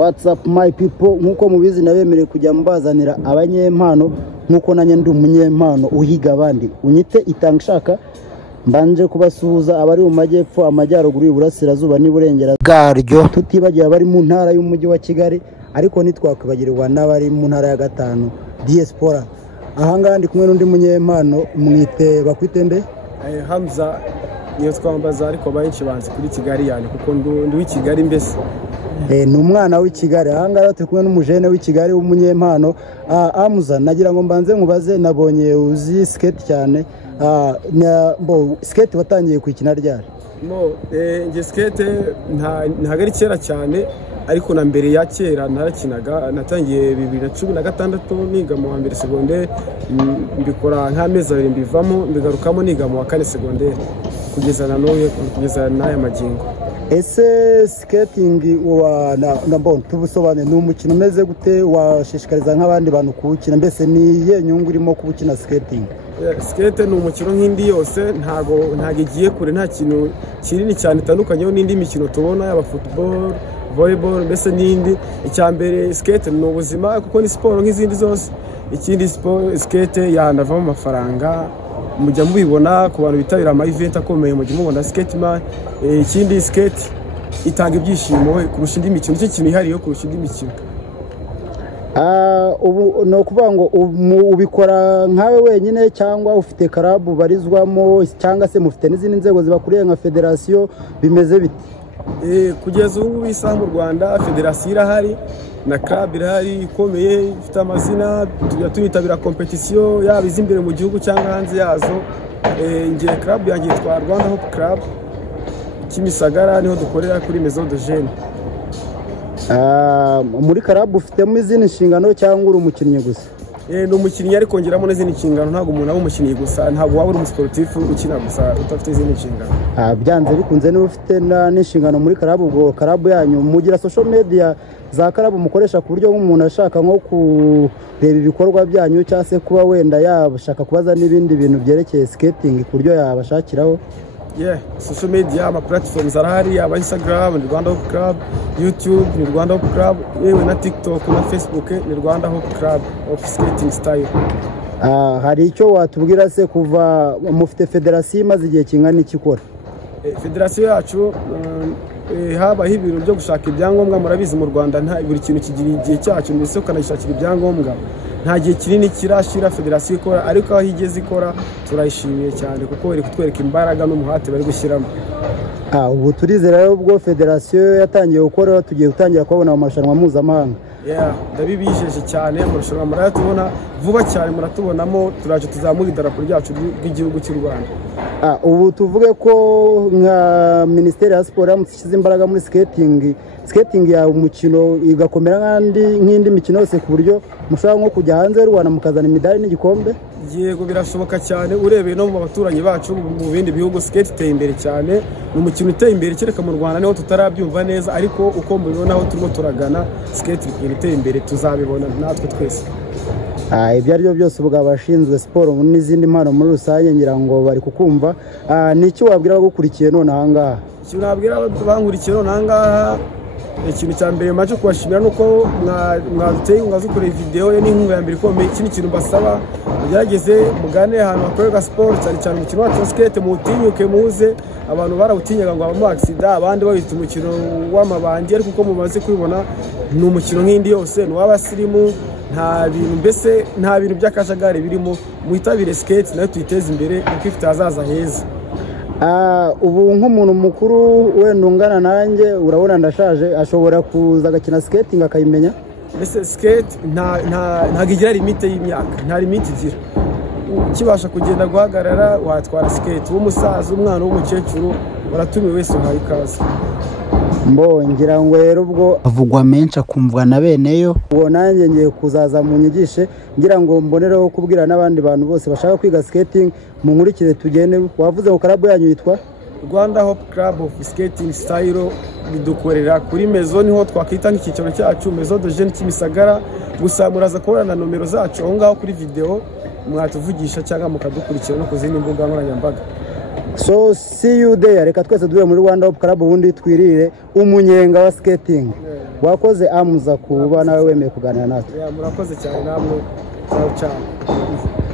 What's up my people, nkuko mubizi nabemereye kujya mbazanira abanyempano nkuko nanye ndi umunyempano uhiga abandi. Unyite itangshaka mbanje kubasuhuza abari mu majyepfo, amajyaruguru, y'uburasirazuba n'iburengera bwaryo, tutibagiye abari mu ntara y'umujyi wa Kigali, ariko nitwakwibagirwa n'abari mu ntara ya gatanu diaspora. Ahanga ndi kumwe n'undi munyempano, mwite bakwite nde? Hamza niyo twambaza, ariko benshi banzi kuri Kigali yani kuko ndi w'i Kigali mbese. Ni umwana w'i Kigali. Ahanga rero turi kumwe n'umujene w'i Kigali w'umunyempano. Hamza, nagira ngo mbanze nkubaze, nabonye uzi skate cyane. Skate watangiye kwikina ryari? Nge skate ntago ari kera cyane, ariko na mbere ya kera narakinaga. Natangiye 2016 niga mu wa mbere secondaire, mbikora nk'amezi 2 mbivamo, mbigarukamo niga mu wa 4 secondaire kugeza na none, kugeza n'aya magingo. Ese skating tubusobanure, ni umukino umeze gute? Washishikariza nk'abandi bantu kuwukina? Mbese ni ye nyungu urimo kuwukina skating? Skate ni umukino nk'indi yose, ntago igiye kure, nta kintu kinini cyane itandukanyeho n'indi mikino tubona, yaba football, volleyball, mbese n'indi. Icyambere skate ni ubuzima kuko ni siporo nk'izindi zose. Ikindi skate yanavamo amafaranga, mujya mubibona ku bantu bitabira ama event akomeye, mujya mubona skate man. Ikindi skate itanga ibyishimo kurusha indi mikino, icyo kintu ihariye kurusha indi mikino. Ubu no kuvuga ngo ubikora nkawe wenyine cyangwa ufite club barizwamo, cyangwa se mufite n'izindi nzego zibakuriye nka federation, bimeze bite? Kugeza ubu isaha mu Rwanda federation irahari na club irahari ikomeye, ifite amazina, turitabira competition yaba izimbere mu gihugu cyangwa hanze yazo. Nge club yanjye yitwa Rwanda Hope Club Kimisagara, niho dukorera kuri Maison de Jeunes. Muri club ufitemo izindi nshingano cyangwa uri umukinnyi gusa? Ni umukinnyi, ariko ngeramo n'izindi nshingano. Ntabwo umuntu aba umukinnyi gusa, ntabwo waba uri umusportif ukina gusa utafite izindi nshingano. Byanze bikunze niba ufite n'inshingano muri club, ubwo club yanyu mugira social media za club mukoresha ku buryo nk'umuntu ashaka nko kureba ibikorwa byanyu, cyangwa se kuba wenda yabashaka kubaza n'ibindi bintu byerekeye skating ku buryo yabashakiraho? Social media, ama platforms arahari, aba Instagram ni Rwanda Hope Club, YouTube ni Rwanda Hope Club, yewe na TikTok na Facebook ni Rwanda Hope Club of Skating Style. Hari icyo watubwira se, kuva mufite federation imaze igihe kingana iki ikora? Federation yacu habaho ibintu byo gushaka ibyangombwa. Murabizi mu Rwanda nta buri kintu kigira igihe cyacu, ndetse ukanayishakira ibyangombwa. Nta gihe kinini kirashira federation ikora, ariko aho igeze ikora turayishimiye cyane kuko bari kutwereka imbaraga n'umuhate bari gushyiramo. Ubu turizera rero ubwo federation yatangiye gukora, tugiye gutangira kubona amarushanwa mpuzamahanga. Ndabibijeje cyane, amarushanwa muratubona vuba cyane, muratubonamo. Turaje tuzamura idarapo ryacu ry'igihugu cy'u Rwanda. Ubu tuvuge ko nka Ministeri ya Sport yamushyize imbaraga muri skating ya umukino igakomera nk'indi mikino yose, ku buryo mushobora nko kujya hanze y'u Rwanda mukazana imidari n'igikombe? Yego, birashoboka cyane. Urebeye no mu baturanyi bacu mu bindi bihugu skate iteye imbere cyane. Ni umukino uteye imbere, kereka mu Rwanda niho tutarabyumva neza, ariko uko mubibona aho turimo turagana skate iteye imbere, tuzabibona natwe twese. Ibyo ari byo byose ubwo abashinzwe siporo n'izindi mpano muri rusange ngira ngo bari kukumva. N'iki wabwira abagukurikiye none ahangaha? Ikintu nabwira abankurikiye none ahangaha, ikintu cya mbere maje kubashimira nuko mwaduteye mwazukoreye video n'inkunga ya mbere ikomeye. Ikindi kintu mbasaba, mugerageze mugane ahantu hakorerwa siporo, cyane umukino wa skate, mutinyuke muze. Abantu barawutinyaga ngo abamo accident, abandi babita umukino w'amabandi, ariko uko mumaze kubibona ni umukino nk'indi yose, ni w'abasirimu, nta bintu by'akajagari birimo. Muhitabire skate nayo tuyiteze imbere kuko ifite ahazaza heza. Ubu nk'umuntu mukuru wenda ungana nanjye, urabona ndashaje, ashobora kuza agakina skating akayimenya? Mbese skate ntabwo igira limite y'imyaka, nta limite igira. Ukibasha kugenda guhagarara watwara skate. W'umusaza, umwana, w'umukecuru, baratumiwe wese uhaye ikaze. Ngira ngo rero ubwo avugwa menshi akumvwa na beneyo, ubwo nanjye ngiye kuzaza mu nyigishe, ngira ngo mbonereho kubwira n'abandi bantu bose bashaka kwiga skating, mu nkurikire tugende. Wavuze ngo club yanyu yitwa Rwanda Hope Club of Skating Style, bidukorera kuri Maison, niho twakwita nk'icyicaro cyacu, Maison de Jeunes Kimisagara. Gusa muraza kubona na nomero zacu aho ngaho kuri video, mwatuvugisha cyangwa mukadukurikira no ku zindi mbuga nkoranyambaga. so see you there. Reka twese duhe muri Rwanda Hope Club ubundi twirire umunyenga wa skating. Wakoze amuza kuba nawe wemeye kuganira natwe. Murakoze cyane namwe. Ciao ciao.